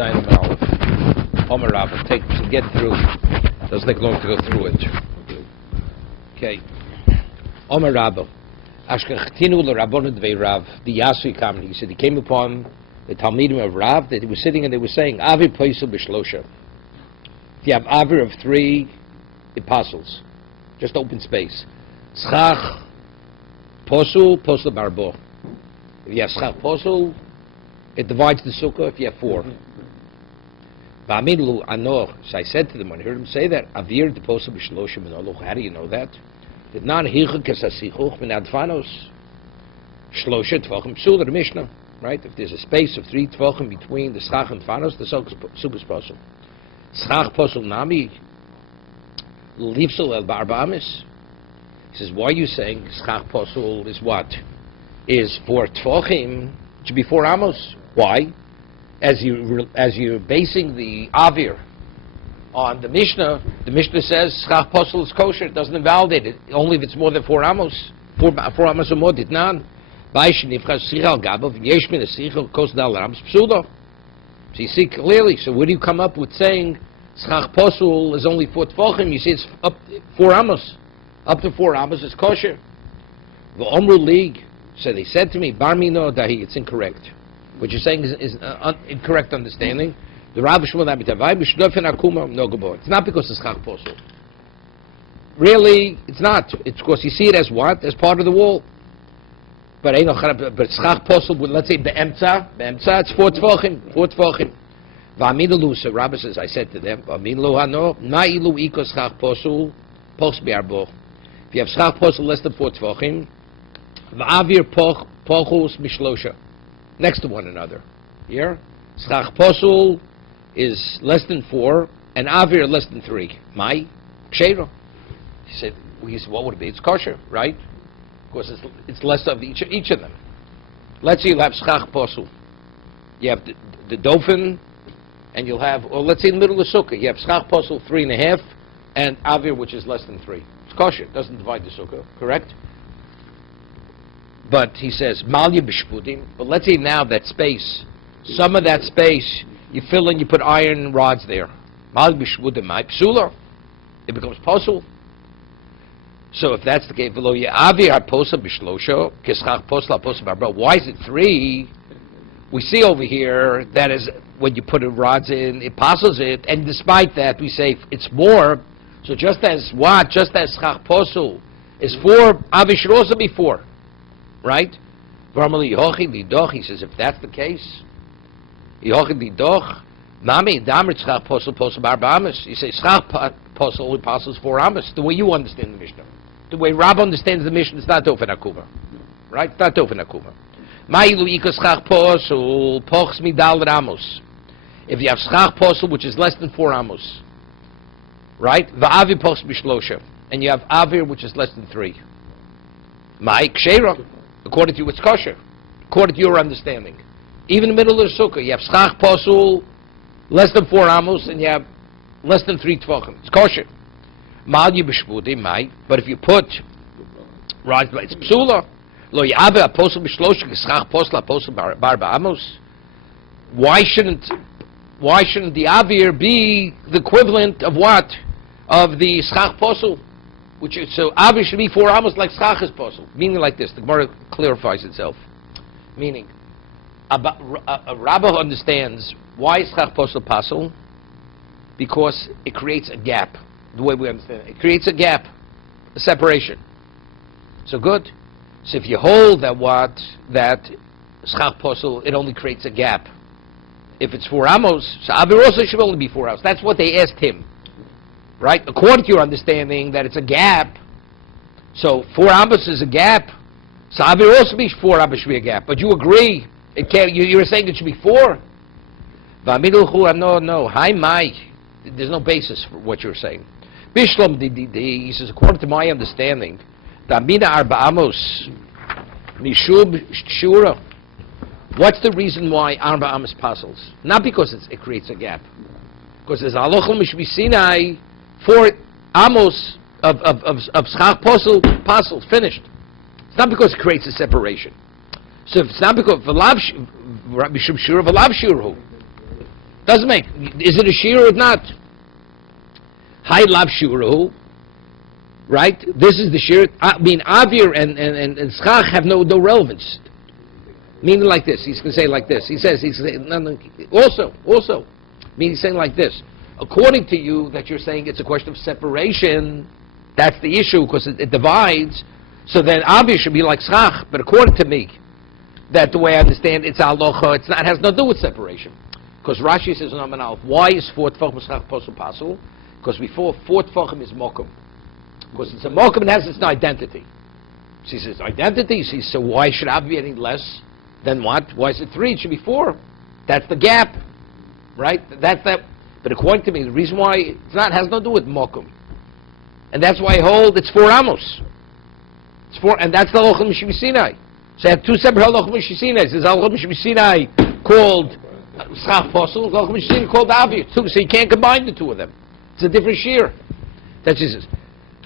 Zayin and Aleph. Omer Rav, take to get through. Doesn't take long to go through it. Okay. Omer Rav, Ashkechtinu l'Rabbonu Dvei Rav, the Yasui Kamni. He said he came upon the Talmudim of Rav that he was sitting and they were saying Avir Poisel B'Shlosha. If you have Avir of 3 apostles, just open space. Schach Posul Barbo. If you have Schach Posul, it divides the sukkah if you have 4. Ba'amilu Anor. So I said to them when I heard him say that, Avir the Posul B'Shlosha B'Noloch. How do you know that? Did not Hichuk Kesasichuch Min Adfanos Shlosha Tvachim Psul, the Mishnah. Right? If there's a space of 3 Tvachim between the Schach and Tfanos, the sukkah is Posul. Schach Posul Nami Lifsul El Ba'Arbamis. He says, why are you saying Schach Posul is what? Is 4 Tvachim, it should be 4 Amos. Why? As you're basing the Avir on the Mishnah says Schach Posul is kosher, it doesn't invalidate it, only if it's more than 4 Amos. 4 Amos or more, did none. So you see clearly, so where do you come up with saying Schach Posul is only 4 Tvachim? You see it's up 4 Amos. Up to 4 Amos is kosher. The Omru League, so they said to me, Bar Mino Dahi, it's incorrect. What you're saying is incorrect understanding. The Rav Shmuel Abitavai, B'Shnofen Akuma, no Gabor. It's not because it's Schach Posul. Really, it's not. It's because you see it as what? As part of the wall. But Schach Posul, let's say Be'emtza, it's 4 Tvachim, 4 Tvachim. V'amilu, so Rabbi says, I said to them, V'amilu hano, na'ilu iko Schach Posul, Poch Bi'arbo. If you have Schach Posul less than 4 Tvachim, V'avir Pochus Mishlosha, next to one another. Here, Schach Posul is less than 4, and Avir less than 3. Mai, Ksheiro. He said, what would it be? It's kosher, right? Because it's less of each of them. Let's say you'll have Schach Posul. You have the Dauphin, and you'll have, or let's say in the middle of the Sukkah, you have Schach Posul 3.5, and Avir, which is less than 3. It's kosher, it doesn't divide the Sukkah, correct? But he says, Malya B'Shpudim, but let's say now that space, some of that space, you fill in, you put iron rods there. Malya B'Shpudim, my Psula, it becomes Posul. So if that's the case, why is it 3? We see over here that is when you put the rods in, it passes it, and despite that we say it's more. So just as Schach Posul is 4, Avi should also be 4, right? He says if that's the case, you say Schach Posul only passes 4 Amos, the way you understand the Mishnah. The way Rab understands the Mishnah, it's not Dofen Akuma. Right? It's not Dofen Akuma. If you have Schach Posul, which is less than 4 Amos, right? Va'avir Pochs B'Shlosha, and you have Avir, which is less than 3. Ma'ik Sheira, according to you, it's kosher. According to your understanding. Even in the middle of the Sukkah, you have Schach Posul, less than 4 Amos, and you have less than 3 Tvachim. It's kosher. Malya B'Shpudim, Mai. But if you put, right, it's Psula. Lo Ya'avir Apostle B'Shlosha, Schach Posul, Apostle Barba Amos. Why shouldn't the Avir be the equivalent of what? Of the Schach Posul? So Avir should be 4 Amos like Schach is Posul. Meaning like this, the Gemara clarifies itself. Meaning, a Rabbah understands why is Schach Posul Posul? Because it creates a gap. The way we understand it. It creates a gap, a separation. So good. So if you hold that Schach Posul, it only creates a gap. If it's 4 Amos, so Avir also should only be 4 Amos. That's what they asked him. Right? According to your understanding that it's a gap, so 4 Amos is a gap, so Avir also be 4 Amos should be a gap. But you agree, it can't, you're saying it should be 4? No. Hi, Mai. There's no basis for what you're saying. Bishlom he says, according to my understanding, Damina Arba Amos Mishub Shura. What's the reason why Arba Amos passes? Not because it creates a gap. Because there's Alochel Mishbi Sinai 4 Amos of Schach Posul passes, finished. It's not because it creates a separation. So if it's not because Mishum Shura V'lav Shurhu, Doesn't make. Is it a shear or not? Hai lav shuru. Right? This is the shear. I mean, avir and schach have no relevance. Meaning like this. He's going to say like this. He's saying, no, also. Meaning he's saying like this. According to you, that you're saying it's a question of separation, that's the issue, because it divides, so then avir should be like schach. But according to me, that the way I understand it's alocha, it has nothing to do with separation. Because Rashi says, why is 4 tefachim schach posel pasul? Because before 4 tefachim is mokum. Because it's a mokum, it has its identity. She says, identity? She says, so why should avir be any less than what? Why is it 3? It should be 4. That's the gap. Right? That's that. But according to me, the reason why it's not has nothing to do with mokum. And that's why I hold it's 4 amos. It's 4, and that's the halacha Mishiv Sinai. So I have 2 separate halacha Mishiv Sinai. There's halacha Mishiv Sinai called schach posel, halacha Mishiv Sinai called avir. So you can't combine the 2 of them. It's a different shear. That's Jesus.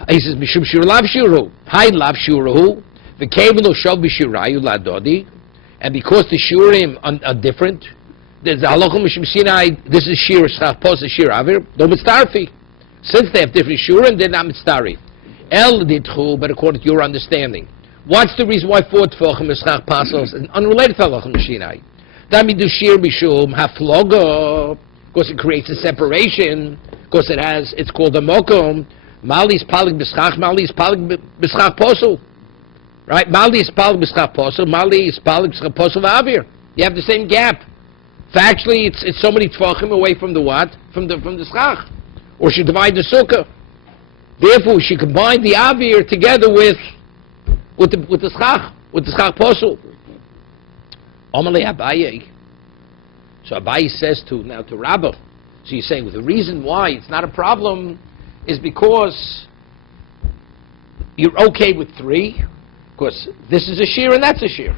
He says Mishum shir lav shiru, hai lav shiru, v'kevelo shav b'shirayu ladodi, and because the shurim are different. There's the halacha Mishiv Sinai. This is shir schach posel, shir avir. No mitzdarfi. Since they have different shurim, they're not mitzdarfi. El ditchu, but according to your understanding, what's the reason why 4 tefachim is schach posel and unrelated to halacha Mishiv Sinai? That means shir b'shum hafloga, because it creates a separation. Because it's called a mokum. Mali is palig b'schach, Mali is palig b'schach posel. Right? Mali is palig b'schach posel, Mali is palig b'schach posel v'avir. You have the same gap. Factually, it's so many tefachim away from the what? From the schach. Or she divide the sukkah. Therefore, she combined the avir together with the schach posel. Amalei Abaye. So Abaye says to Rabbah. So you're saying, the reason why it's not a problem is because you're okay with 3, because this is a shear and that's a shear,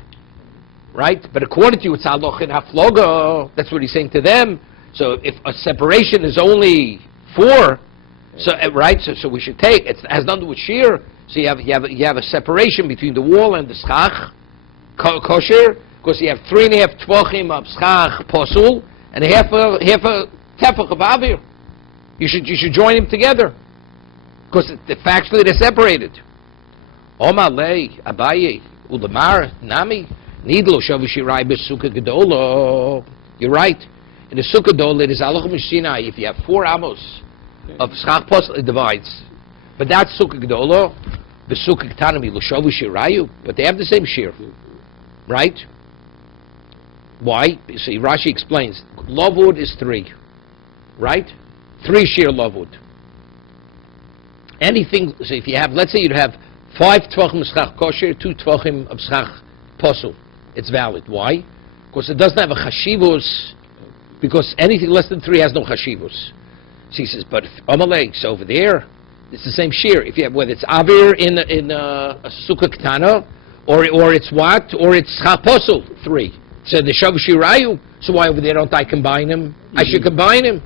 right? But according to you, it's haloch and hafloga. That's what he's saying to them. So if a separation is only 4, so right, so we should take it has nothing to do with shear. So you have a separation between the wall and the schach kosher, because you have 3.5 tvachim of schach posul and half a tefach of avir. You should join them together, because factually they're separated. Omalei Abaye ulamar nami nidlo shavishirai b'sukkah gedolo. You're right. In the sukkah gedol it is halacha Mishiv Sinai. If you have 4 amos of schach posel, it divides. But that's sukkah gedolo. B'sukkah ktanami lo shavishirayu. But they have the same shear, right? Why? See, Rashi explains. Lovud is 3. Right? 3 shear lovud. Anything, so if you have, let's say you'd have 5 tvachim of schach kosher, 2 tvachim of schach posel, it's valid. Why? Because it doesn't have a chashivus, because anything less than 3 has no chashivus. So he says, but Amalek, so over there, it's the same shear. If you have, whether it's avir in a sukkah ktana, or it's what? Or it's schach posel, 3. So the shav shirayu, so why over there don't I combine them? I should combine them.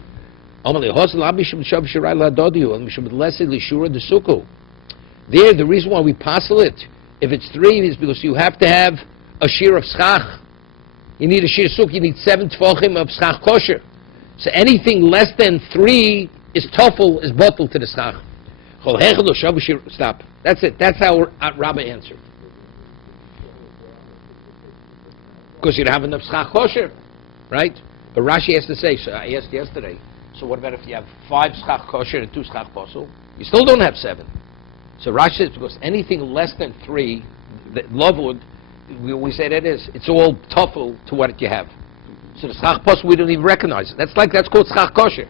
There, the reason why we passel it, if it's 3, is because you have to have a shear of schach. You need a shear sukkah, you need 7 tefachim of schach kosher. So anything less than 3 is tofel, is bottle to the schach. Stop. That's it. That's how Rabbah answered. Because you don't have enough schach kosher, right? But Rashi has to say, so I asked yesterday, so what about if you have 5 schach kosher and 2 schach posel? You still don't have 7. So Rashi says, because anything less than 3, lovud, we say that is, it's all tofel to what you have. So the schach posel, we don't even recognize it. That's called schach kosher.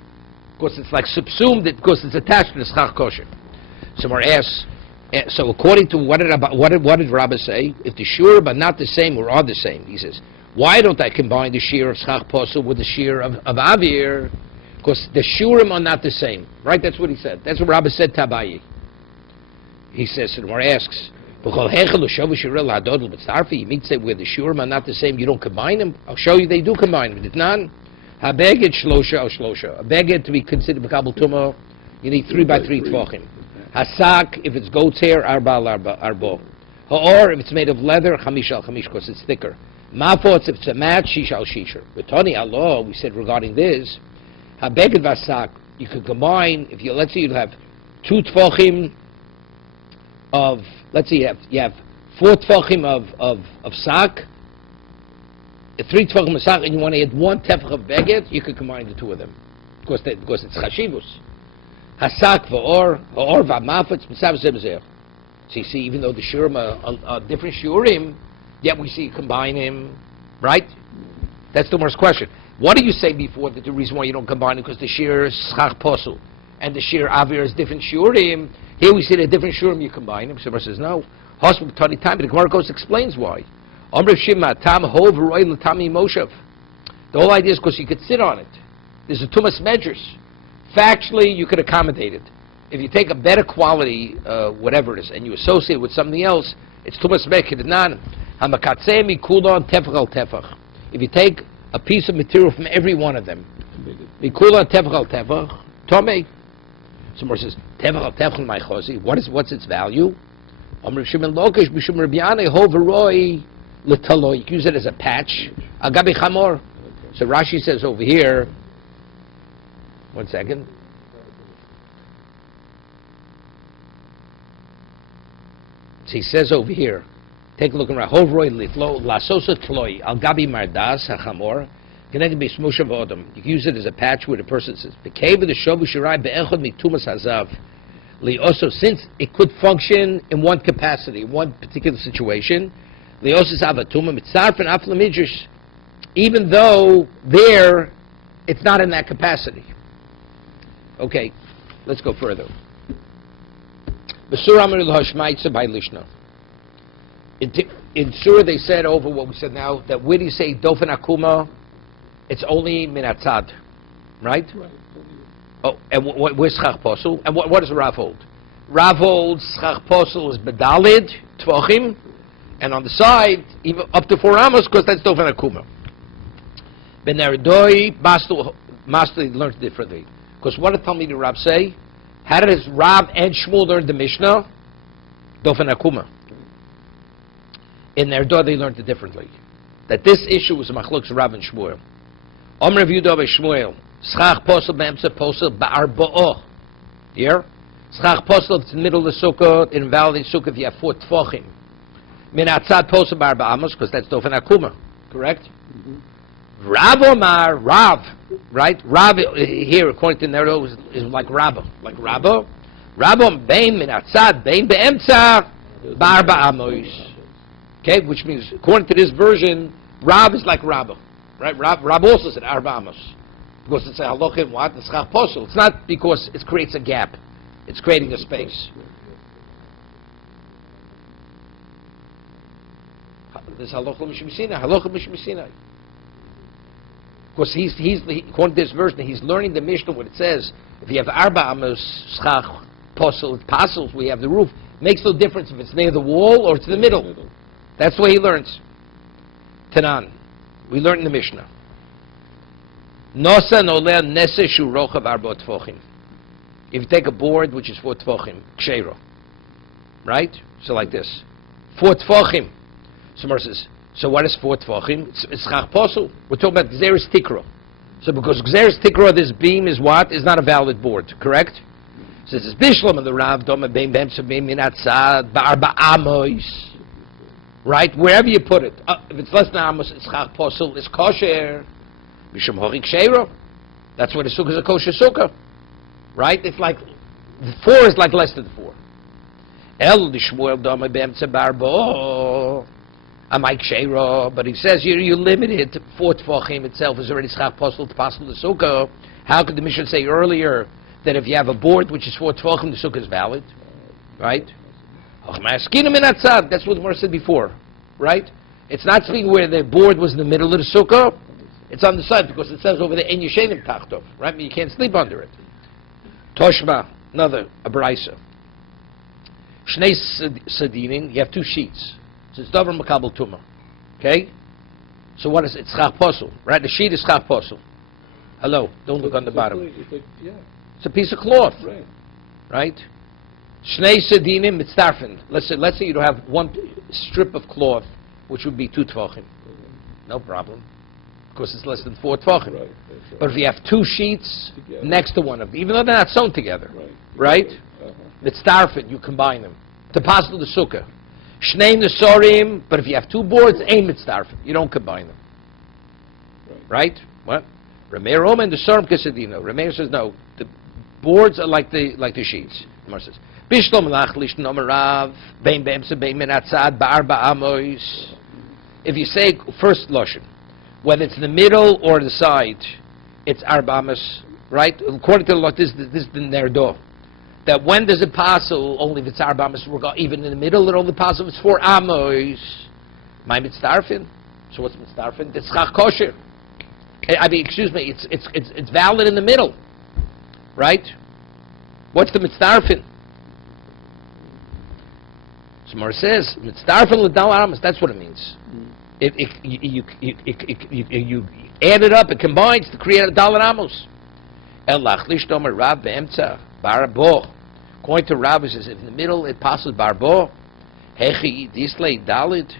Because it's like subsumed, because it's attached to the schach kosher. So we're asked, so according to what did Rabbah say? If the shur but not the same or are the same, he says, why don't I combine the shear of schach posel with the shear of avir? Because the shurim are not the same, right? That's what he said. That's what Rabbah said to Abaye. He says, and we're asks, you mean to say where the shurim are not the same, you don't combine them? I'll show you they do combine them. Ditnan, habeged shlosha or shlosha. A beged to be considered b'kabel tumah, you need 3 by 3 tvachim. Hasak, if it's goat's hair, arba arbo. Ha'or, if it's made of leather, chamish al chamish, because it's thicker. Ma'afotz, if it's a match, shish al shisher. But Tony Allah, we said regarding this, habeged vasak, you could combine, if you, let's say you have 2 tefachim of, let's say you have 4 tefachim of sak, 3 tefachim of sak, and you want to add 1 tefach of beged, you could combine the 2 of them. Because it's chashivus. Hasak v'or v'amafetz b'sav zebzer. So you see, even though the shurim are different shurim, yet we see you combine him, right? That's the first question. What do you say before that the reason why you don't combine it because the shir is schach posul and the shir avir is different shurim? Here we see the different shurim you combine them. Somebody says no. Hospital tani time, but the Gemara goes explains why. Amr shima tam hov roy l'tami moshav. The whole idea is because you could sit on it. There's a tumas medrash. Factually, you could accommodate it. If you take a better quality, whatever it is, and you associate it with something else, it's tumas medrash. Hamakatzemi kulon tefach al tefach. If you take a piece of material from every one of them, mikulon tefach al tefach, tomei. Someone says tefach al tefach my chosi. What's its value? Amr Shimon Lokesh b'Shum Rabbiane hoveroi l'talo. You can use it as a patch. Agabi chamor. So Rashi says over here. 1 second. So he says over here. Take a look around. Hovroi litlo lasosa tloi al gabi mardas hachamor. Connected be smusha v'odom. You can use it as a patch where the person says bekeva the shovu shirai be'echod mitumas hazav. Also, since it could function in one capacity, one particular situation, even though there, it's not in that capacity. Okay, let's go further. In Surah they said over what we said now, that where do you say dofen akuma, it's only min atzad, right? Oh, and where's schach posel? And what does Rav hold? Rav holds schach posel is bedalid tvachim, and on the side even up to 4 amos because that's dofen akuma. Ben Eredoi Master learns differently because what did Talmud Rav say? How does Rav and Shmuel learn the Mishnah? Dofen akuma. In Eredoi they learned it differently. That this issue was a machlokes Rav and Shmuel. Omer Yehuda Shmuel. Schach posel be'emtza posel ba'arba'o. Here? Schach posel, it's in the middle of the sukkah, invalid sukkah if you have 4 tefachim. Min atzad posel ba'arba'amos, because that's dofen akuma. Correct? Mm-hmm. Rav Omar, Rav, right? Rav, here, according to Nero, is like Rabba. Like Rabba. Rabba bein min atzad, bein be'emtza ba'arba'amos. Okay? Which means, according to this version, Rav is like Rabba. Right? Rav also said arba'amos. Because it's a halacha in what? It's schach posel. It's not because it creates a gap. It's creating a space. This halacha mishmisina. Halacha mishmisina. Because he's according to this version, he's learning the Mishnah what it says. If you have arba amos schach posel, pasels, we have the roof. Makes no difference if it's near the wall or it's in the middle. That's the way he learns. Tanan. We learn in the Mishnah. Nosa noleh nese shu rochav arba tefachim. If you take a board which is 4 tefachim, ksheiro, right? So like this, 4 tefachim. Someone says, so what is 4 tefachim? It's chach posel. We're talking about gzeres tikro. So because gzeres tikro, this beam is what? Is not a valid board, correct? So it's bishlam and the Rav doma beim beim sabim min atzad ba'arba amos. Right? Wherever you put it. If it's less than amos, it's chach posel, it's kosher. Mishum horik sheiro. That's why the sukkah is a kosher sukkah. Right? It's like, 4 is like less than 4. El Shmuel dama be'emtza barbo. Amaik sheiro. But he says you limit it to 4 tefachim itself is already schach posel to possible the sukkah. How could the Mishnah say earlier that if you have a board which is 4 tefachim, the sukkah is valid? Right? That's what the Gemara said before. Right? It's not something where the board was in the middle of the sukkah. It's on the side because it says over there, "En yeshenim tachtov," right? You can't sleep under it. Toshma, another a brisa. Shnei sadinin, you have 2 sheets. So it's davar makabel tuma. Okay? So what is it? It's schach posel, right? The sheet is schach posel. Hello, don't look on the bottom. It's a piece of cloth, right? Shnei sadinim mitzarfen. Let's say you don't have 1 strip of cloth, which would be 2 tefachim. no problem, because it's less than 4 tvachim. Right. But if you have 2 sheets Together. next to one of them, even though they're not sewn together, right? Mitzdarfin, you combine them. To pass to the sukkah. Shnei nesorim, but if you have 2 boards, ein mitzdarfin. You don't combine them. Right? What? Rameir Roma and the Sorim Kesedino. Rameir says no. The boards are like the sheets. Gemara says, Bishlom lach lishn omarav bein be'emse bein min atzad ba'arba amois. If you say first lashon, whether it's in the middle or the side, it's arba amos, right? According to the law, this is the nerdo. That when does it pass? Only if it's arba amos, even in the middle, it only passes if it's 4 amos. My mitzdarfin. So what's mitzdarfin? It's chach kosher. I mean, excuse me, it's valid in the middle, right? What's the mitzdarfin? Smar says mitzdarfin l'dal aramas. That's what it means. You add it up, it combines to create a dal amos. El lachlish domer Rav be'emtza barbo. According to Rav, it says if in the middle it passes barbo. Hechi dislei dalid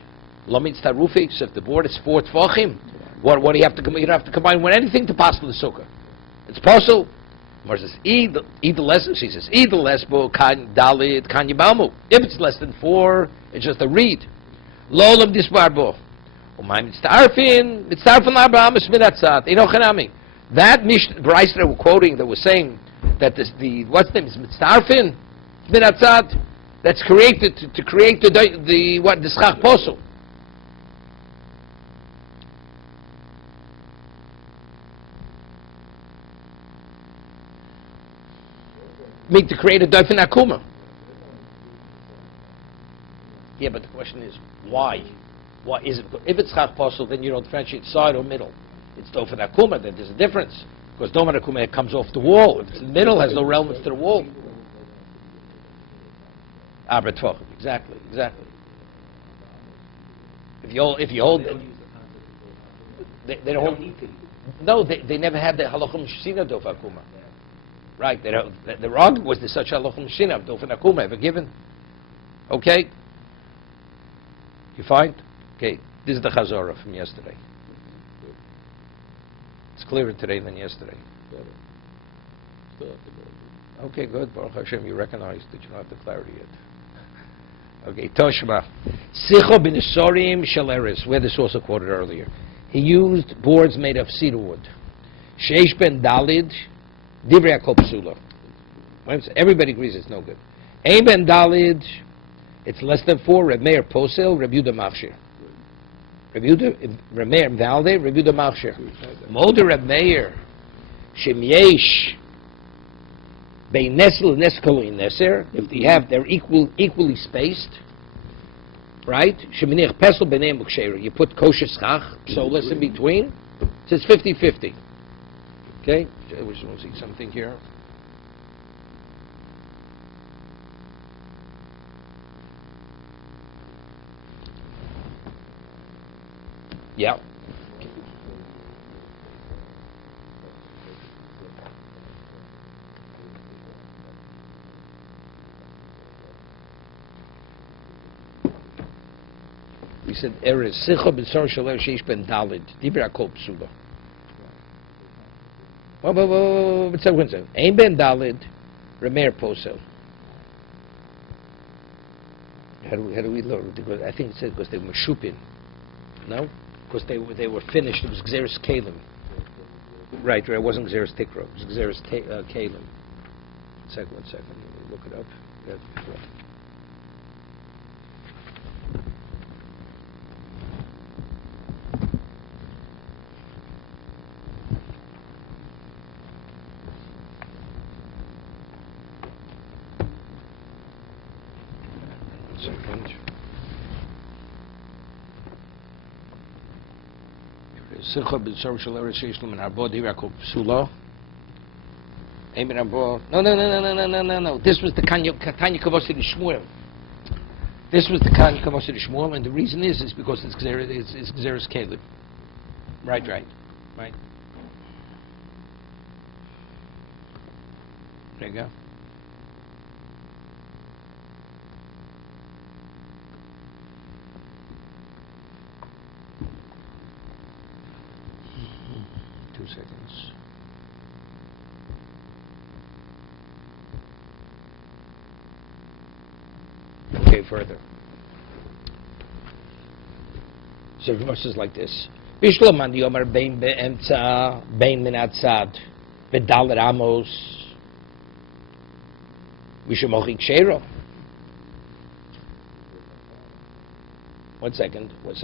lo mitzdarufik. So if the board is 4 tvachim. What do you have to combine? You don't have to combine with anything to pass to the sukkah. It's possible. Mar says, either less. She says, either less bo kan dalit kan yibalmu. If it's less than 4, it's just a reed. Lolam disbarbo. Umayim mitzarfin Abraham sminatzat. Inochanami. That Bryce that we're quoting that was saying that the what's the name is mitzarfin sminatzat. That's created to create the what the schach posel. Mean to create a doifin akuma. Yeah, but the question is why? Why is it? If it's chach posel, then you don't differentiate side or middle. It's doifin akuma. Then there's a difference because doifin akuma it comes off the wall. If it's in the middle, it has no relevance to the wall. Abra tvachim. Exactly. If you hold, they don't hold. No, they never had the halachim shina doifin akuma. Right, the argument was there's such halachim shina of dofen akuma ever given. Okay, you find? Okay, this is the chazorah from yesterday. It's clearer today than yesterday. Okay, good. Baruch Hashem, you recognize that you don't have the clarity yet. Okay, Toshma. Sicho b'nesorim shel where this also quoted earlier. He used boards made of cedar wood. Sheish ben dalid. Divrei Psula. Everybody agrees it's no good. Ein ben dalid, it's less than 4. Reb Meir posel, Reb Yehuda machshir. Reb Meir valde, Reb Yehuda machshir. Molder Reb Meir, shem yesh bein nesel neskol in neser. If they're equally spaced, right? Sheminich pesel b'nei muksheira. You put kosher schach, psolas in between. So it's 50-50. Okay, we just want to see something here. Yeah. We said eres sicha b'sar shaler sheish ben dalid dibra kol psula. But Ein ben dalid, Remeir posel. How do we learn? Because I think it said because they were shupin. No, because they were finished. It was Xeris Kalim. Right. It wasn't Xeris Tikro. It was Xeris Kalim. One second. Let me look it up. No, this was the Tanya Kavossi Shmuel. This was the Tanya Kavossi Shmuel, and the reason is because it's Xeris Caleb. Right. There you go. seconds. Okay, further. So the verse is like this. Bishloman Yomar Bein Be'emtza Bein Min Atzad V'Dalet Amos Vishamochi Kshero. One second. It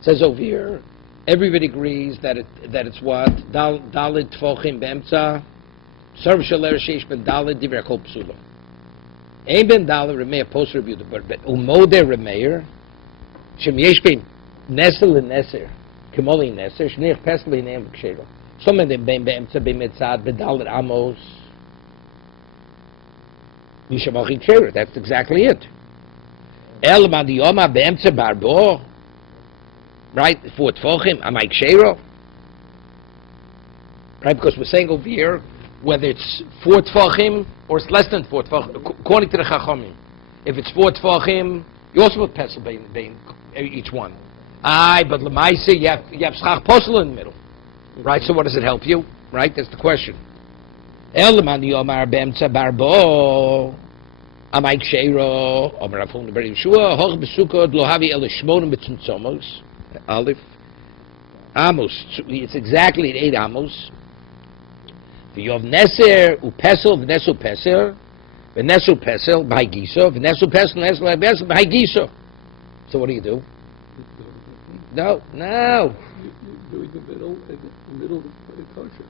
says over here, everybody agrees that it's what? Dalet Tfochim Be'emtza Serv Shaler Sheish Ben Dalet Divrei Kol Psula. Ein Ben Dalet Remeir Post Review, but Umode Remeir Shem Yesh Bein Nesel and Neser, Kimoli Neser, Shnich Pesli Neim Kshero. Some of them Bein Be'emtza Bein Mitzad Bedalet Amos Vishamochi Kshero. That's exactly it. El Madiyoma Be'emtza Barbo, right? For Tfochim, Amai Kshero, right? Because we're saying over here whether it's 4 Tfochim or it's less than 4 Tfochim, according to the Chachamim. If it's 4 Tfochim, you also put pesel bein each one. But Lemaisa, you have schach posel in the middle, right? So what does it help you, right? That's the question. El Madiyoma Be'emtza Barbo. Amai Kshero, Omer Afon Ber Yeshua, Hoch Besukot Lo Havi El Shmonim Betzumtzomos, Aleph, Amos. It's exactly 8 Amos. V'yov Neser Upesel V'nesu Pesel V'nesu Pesel B'hai Giso V'nesu Pesel V'nesu Pesel B'hai Giso. So what do? No. You're doing the middle of the kosher.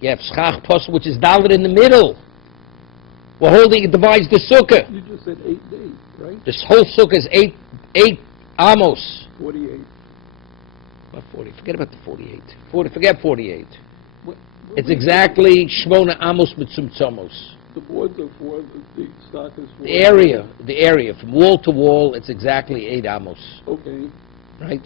You have Schach Posel, which is Dalet in the middle. We're holding, it divides the sukkah. You just said 8 days, right? This whole sukkah is 8 amos. 48. About 40. Forget about the 48. Forget 48. It's exactly Shmona amos mitzumtzomos. The boards are 4, the stock is 4. The area, from wall to wall, it's exactly 8 amos. Okay. Right?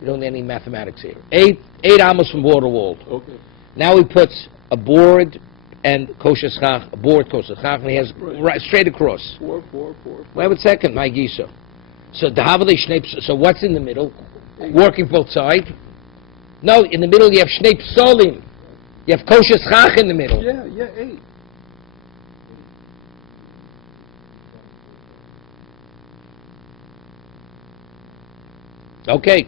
You don't need any mathematics here. 8 amos from wall to wall. Okay. Now he puts a board and kosher schach, a board kosher schach, and he has right straight across. 4. Wait a second, my giso. So the havali shnei. So what's in the middle? 8. Working both sides. No, in the middle you have shnei psolim. You have kosher schach in the middle. Yeah, 8. Okay.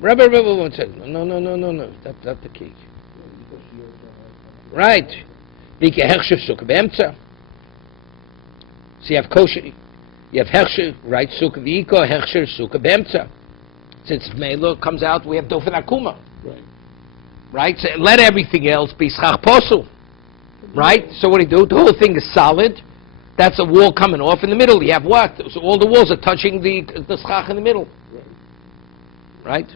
Rabbi, one second. No. That's not the key. Right. So you have kosher, you have hechsher, right? Sukkah v'iko, hechsher, sukkah b'emtza. Since Melo comes out, we have dofen akuma. Right? So let everything else be schach posel. Right? So what do you do? The whole thing is solid. That's a wall coming off in the middle. You have what? So all the walls are touching the schach in the middle. Right?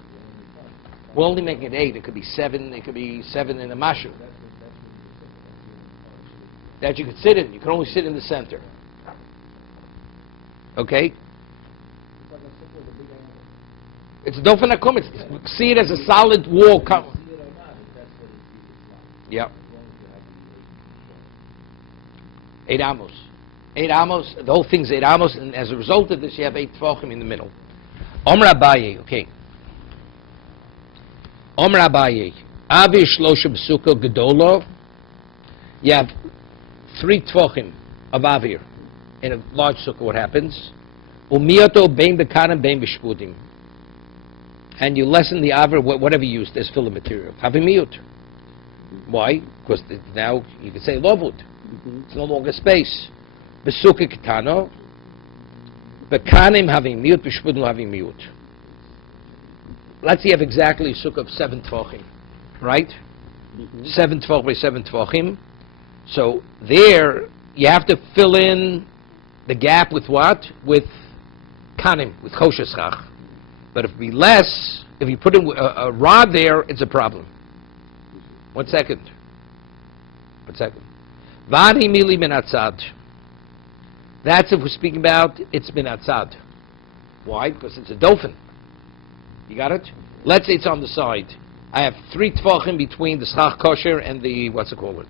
We're only making it 8. It could be 7. It could be 7 in a mashu. That you could sit in. You can only sit in the center. Okay? It's dofen akum. See it as a solid wall. Yeah. 8 amos. 8 amos. The whole thing's 8 amos, and as a result of this, you have 8 tefachim in the middle. Omer Abaye. Okay. Omer Abaye. Avi shlosha b'sukkah gedolo. You have 3 tefachim of avir in a large sukkah. What happens? Umiyato bein bekanim bein b'shpudim. And you lessen the avir, whatever you use, there's filler material. Havimiyut. Why? Because now you can say lovud. It's no longer space. B'sukkah ketano. Bekanim having miyut, b'shpudim having miyut. Let's say you have exactly a sukkah of 7 tefachim, right? 7 tefach by 7 tefachim. So there, you have to fill in the gap with what? With kanim, with kosher schach. But if it be less, if you put in a rod there, it's a problem. 1 second. Vani mili min atzad. That's if we're speaking about it's min atzad. Why? Because it's a dofen. You got it? Let's say it's on the side. I have 3 tefachim between the schach kosher and the, what's it called?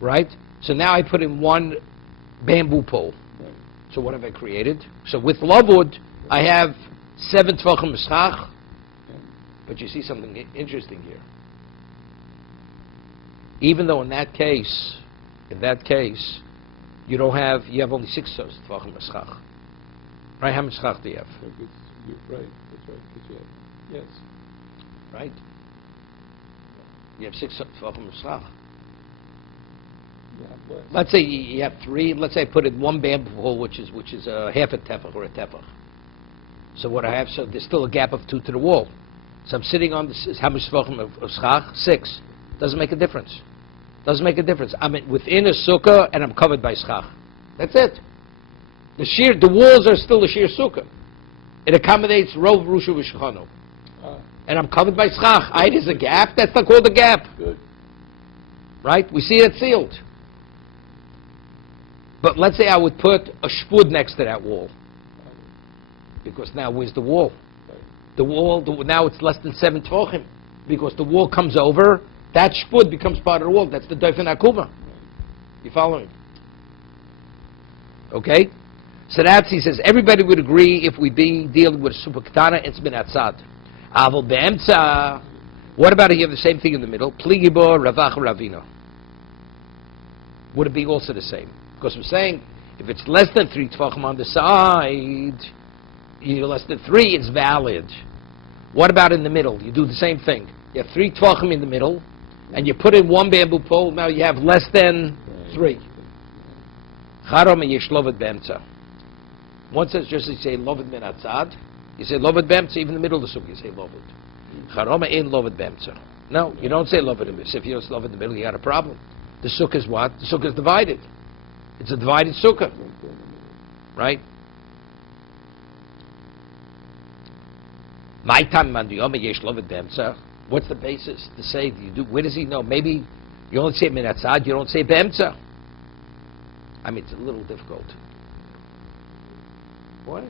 Right? So now I put in 1 bamboo pole. So what have I created? So with lovewood, I have 7 tefachim schach But you see something interesting here. Even though in that case, you have only 6 tvachim eschach. Right? How much schach do you have? Right, that's right. 'Cause you have, yes. Right? You have 6 tvachim eschach. You have less. Let's say you have 3. Let's say I put in one bamboo pole, which is a half a tefach or a tefach. So what I have, so there's still a gap of 2 to the wall. So I'm sitting on this. How much tvachim of schach? 6. Doesn't make a difference. Doesn't make a difference. I'm within a sukkah and I'm covered by schach. That's it. The walls are still a sheer sukkah. It accommodates rov rushu v'shchano. And I'm covered by schach. There's a gap. That's not called a gap. Good. Right? We see it sealed. But let's say I would put a shpud next to that wall. Because now where's the wall? The wall, now it's less than 7 tvachim. Because the wall comes over, that shpud becomes part of the wall. That's the doifen akuma. You following? Okay? So that's, he says, everybody would agree if we be dealing with a super katana, it's min atzad. Aval be'emtza. What about if you have the same thing in the middle? Pligibor, ravach, ravino. Would it be also the same? Because we're saying, if it's less than 3 tvachim on the side, you're less than 3, it's valid. What about in the middle? You do the same thing. You have 3 tvachim in the middle, and you put in 1 bamboo pole, now you have less than 3. Charom yesh lovad be'emtza. One says just you say lovad min atzad. You say lovad be'emtza, even in the middle of the sukkah you say lovad. Charom ein lovad be'emtza. No, you don't say lovad in the middle. If you don't say lovad in the middle, you got a problem. The sukkah is what? The sukkah is divided. It's a divided sukkah. Right? My time man yesh lovad be'emtza. What's the basis to say you do? Where does he know? Maybe you only say min atzad, you don't say be'emtza. I mean, it's a little difficult. What?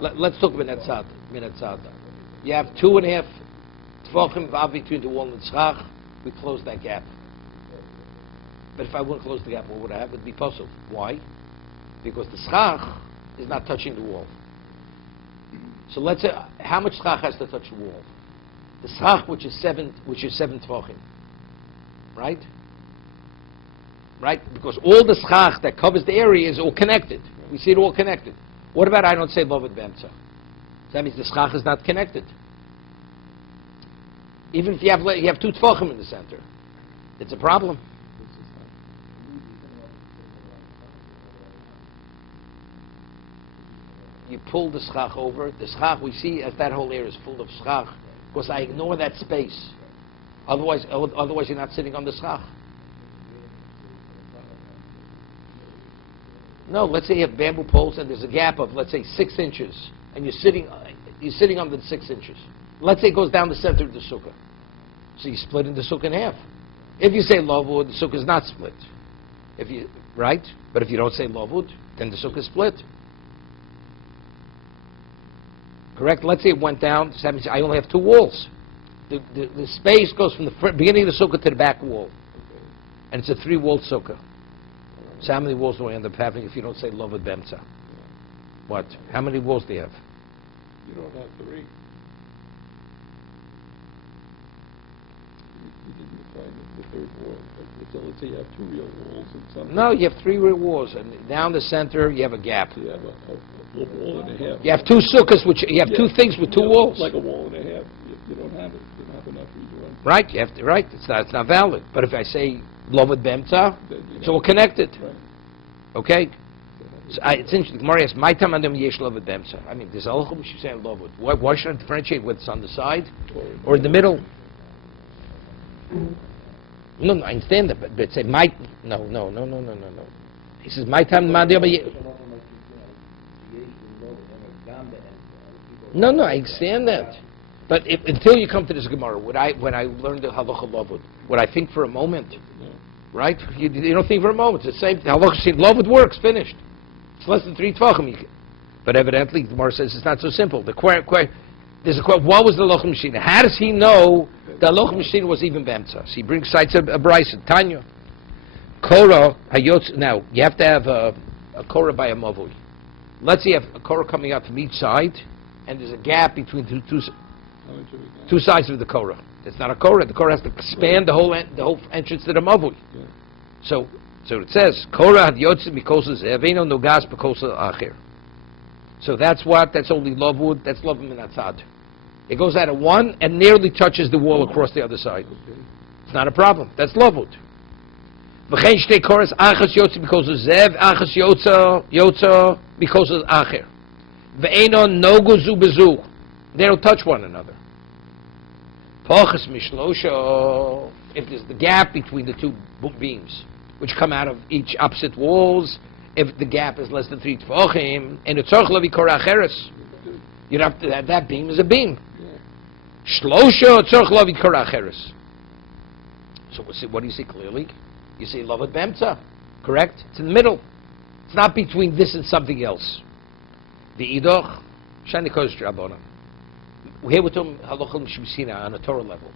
Let's talk about minatzad. You have 2.5 tvachim vav between the wall and the schach. We close that gap. But if I wouldn't close the gap, what would I have? It'd be puzzled. Why? Because the schach is not touching the wall. So let's say, how much schach has to touch the wall? The schach, which is 7 tvachim. Right? Right? Because all the schach that covers the area is all connected. We see it all connected. What about I don't say lovad be'emtza? So that means the schach is not connected. Even if you have 2 tvachim in the center, it's a problem. You pull the schach over. The schach, we see as that whole area is full of schach, because I ignore that space. Otherwise you're not sitting on the schach. No, let's say you have bamboo poles and there's a gap of, let's say, 6 inches, and you're sitting on the 6 inches. Let's say it goes down the center of the sukkah. So you split the sukkah in half. If you say lovud, the sukkah is not split. Right? But if you don't say lovud, then the sukkah is split. Correct? Let's say it went down, so that means I only have 2 walls. The space goes from the beginning of the sukkah to the back wall. And it's a 3-walled sukkah. So how many walls do I end up having if you don't say lovad be'emtza? What? How many walls do you have? You don't have 3. You didn't find the 3rd wall. So let's say you have 2 real walls and something. No, you have 3 real walls, and down the center you have a gap. So you have a wall and a half. You have 2 sukkahs, which you have 2 things with 2 walls. Like a wall and a half. You don't have it. You don't have enough for either one. Right? You have to. Right? It's not valid. But if I say lovad be'emtza, it's all connected. Right. Okay. So it's interesting. Gemara asks, "My time adam yesh lovad be'emtza." I mean, there's a halachah which you say lovad. Why should I differentiate whether it's on the side or in the middle? No, I understand that, but say my no. He says my time adam. No, I understand that. But until you come to this Gemara, when I learned the halacha lovud, would I think for a moment? Right? You don't think for a moment. It's the same. Halacha lovud works. Finished. It's less than 3 tvachim. But evidently, the Gemara says it's not so simple. There's a question. What was the halacha machine? How does he know the halacha machine was even be'emtza? So he cites a brisa, Tanya. Korah hayotz. Now you have to have a korah by a mavui. let's say you have a Korah coming out from each side, and there's a gap between two sides of the Korah. It's not a Korah. The Korah has to expand the whole entrance to the Mavui. Yeah. So it says Korah had yotzim mikosa zevino nogas b'kosa acher. So that's only lavud. That's lavud min atzad. It goes out of one and nearly touches the wall across the other side. Okay. It's not a problem. That's lavud. V'chein shtei koras achas yotzim mikosa zev achas yotza mikosa acher. Ve'eno nogu zu bezu. They don't touch one another. Parshas mishlosha. If there's the gap between the two beams, which come out of each opposite walls, if the gap is less than 3 tefachim, and it's tzorch lavi korah acheres, you'd have to have that beam as a beam. Shlosha tzorch lavi korah acheres. So what do you see clearly? You see lavad b'emtza, correct? It's in the middle. It's not between this and something else. The idoch shani kodesh rabbanan. Here we're talking halacha l'shmisina on a Torah level.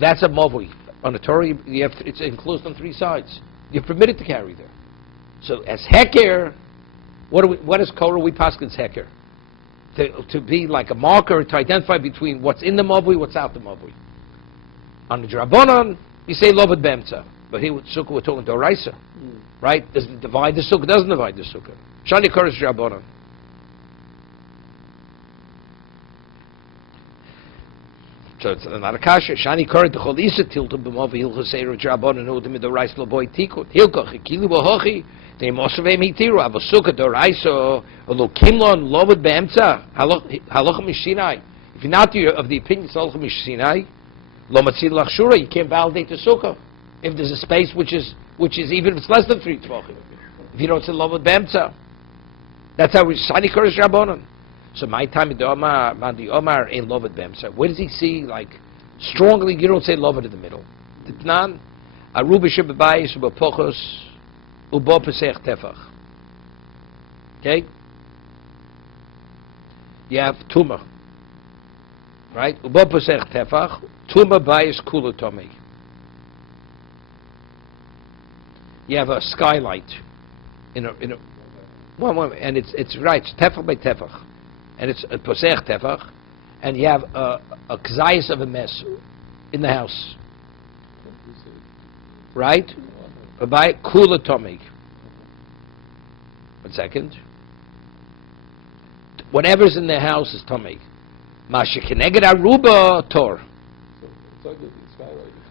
That's a mavui. On a Torah, it's enclosed on 3 sides. You're permitted to carry there. So as heker, what is Korah? We paskin heker. To be like a marker, to identify between what's in the mavui, what's out the mavui. On the drabonon, you say lovad b'emtza. But here with sukkah, we're talking doraisa. Right? Does it divide the sukkah? Doesn't divide the sukkah. Shani kodesh drabonon. So it's not a kasha. Shani koret the cholisa tiltum b'mov hilchosei r'drabon and udim midorais loboy tikut hilkoch ikili bohochi they mosavem hitiru avosukah doraiso olo kimlon loved beemtza halacha mishinai. If you're not of the opinion it's halacha mishinai, lo matzil lachshura, you can't validate the sukkah if there's a space which is even if it's less than 3 tefachim. If you don't say loved beemtza, that's how we shani koret drabonon. So my time in the Omar ain't loved b'emtza. Where does he see like strongly? You don't say loved in the middle. Titnan aruba shebebayis ubapochos ubo pesach tefach. Okay. You have tuma, right? Ubo pesach tefach tuma bayis kula tomi. You have a skylight in a one, and it's right. It's tefach by tefach. And it's a posech tefach, and you have a kzayis of a mess in the house, right? By kula tomig. 1 second. Whatever's in the house is tomig. Masha keneged aruba tor.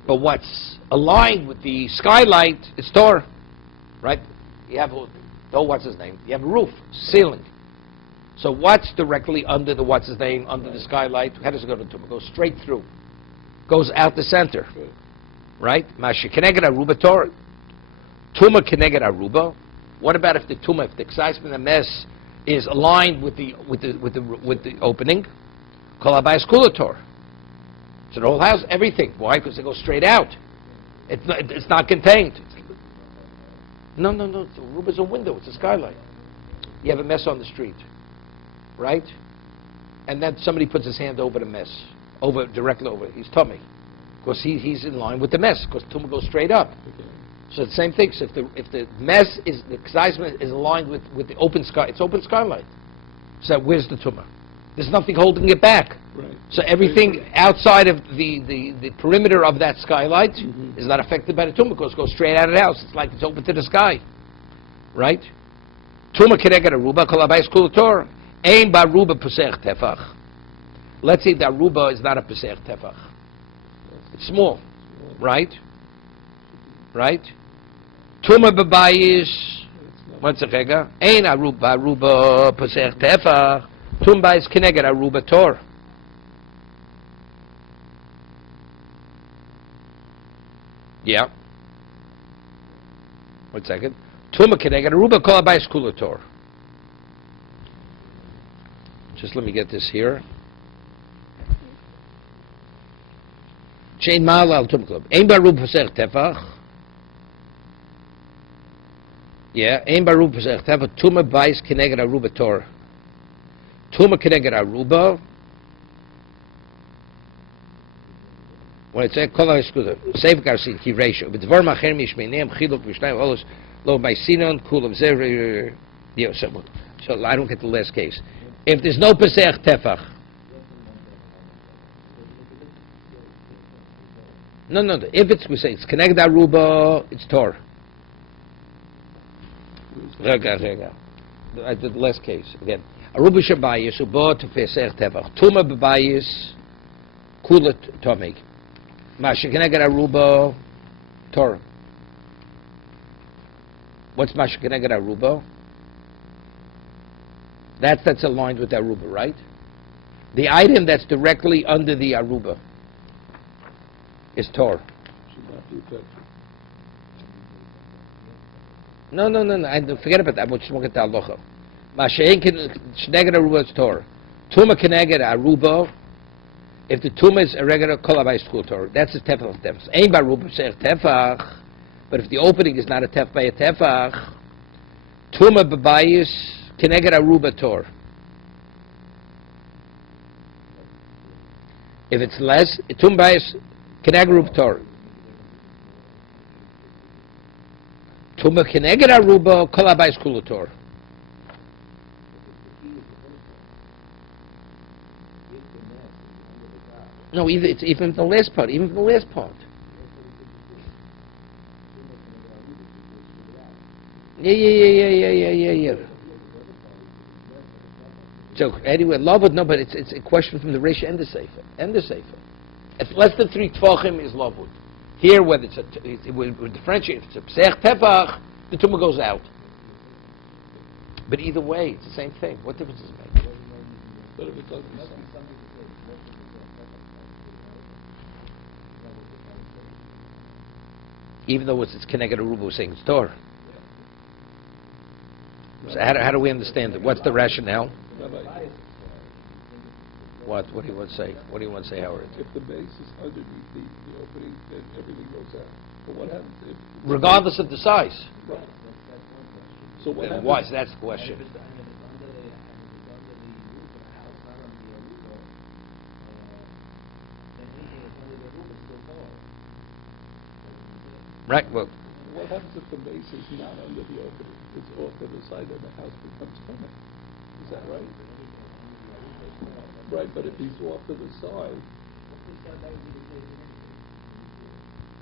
But what's aligned with the skylight is tor, right? You have what's his name? You have a roof, ceiling. So what's directly under the under the skylight? How does it go to Tumah? It goes straight through. Goes out the center. Right? Masha keneged aruba tor. Tumah keneged aruba. What about if the tumah, if the excitement and mess is aligned with the opening? Kol habayis kula tor. So the whole house, everything. Why? Because it goes straight out. It's not contained. No. The aruba is a window. It's a skylight. You have a mess on the street. Right? And then somebody puts his hand over the mess, directly over. He's tummy, because he's in line with the mess, because tumah goes straight up. Okay. So the same thing. So if the mess is the excitement is aligned with the open sky, it's open skylight. So where's the tumah? There's nothing holding it back. Right. So everything outside of the perimeter of that skylight is not affected by the tumah, because it goes straight out of the house. It's like it's open to the sky, right? Tumah keneged aruba kol habayis kula tor. Ein baruba pesach tefach. Let's say the aruba is not a pesach tefach. It's small, right? Right? Tuma bebayis. What's a rega? Ein aruba pesach tefach. Tumba is keneged aruba tor. Yeah. 1 second. Tuma keneged aruba kol habayis kula tor. Just let me get this here. Chain ma'ala al tum club. Ein barub pesach tefach. Yeah, ein barub pesach tefach. Tuma bayis keneged aruba tor. Tuma keneged aruba. When it says kol ha'eskuda, save garsin ki ratio. But dvar macher mishmeineim chiluk v'shnayim olos lo by sinon kulam zer. So I don't get the last case. If there's no Pesach Tefach. No. If we say it's Keneged Aruba, it's Tor. Rega. I did the last case again. Aruba Shabayis Ubo to Pesach Tefach. Tuma Babayis Kulat Tomig. Masha Keneged Aruba Tor. What's Masha Keneged Aruba? That's aligned with Aruba, right? The item that's directly under the Aruba is Tor. Should not be affected. No. Forget about that. We'll just look at the halacha. Masha'en Keneged Aruba is Tor. Tuma Keneged Aruba. If the Tuma is a regular Kol Habayis Kul Tor, that's a Tefach of Tefach. Ein Baruba Pesach Tefach. But if the opening is not a Tefach by a Tefach, Tuma Babayis Keneged Aruba Tor. If it's less, Tuma Babayis Keneged Aruba Tor. Tuma Keneged Aruba Kol Habayis Kul Tor. No, it's even the last part. Even the last part. Yeah. So anyway, Lavud, no, but it's a question from the Reish and the Sefer. If less than 3 Tvachim is Lavud. Here, whether we differentiate. If it's a Pesach Tefach, the Tumah goes out. But either way, it's the same thing. What difference does it make? But if it doesn't, Even though it's Keneged Aruba, we're saying it's Tor. So how do we understand it? What's the rationale? Rabbi, What do you want to say? What do you want to say, Howard? if the base is underneath the opening, then everything goes out. But what happens if... Regardless of the size. Right. So what happens... Why? So that's the question. Right. Well, What happens if the base is not under the opening? It's off to the side and the house becomes common. Is that right? Right, but if he's off to the side...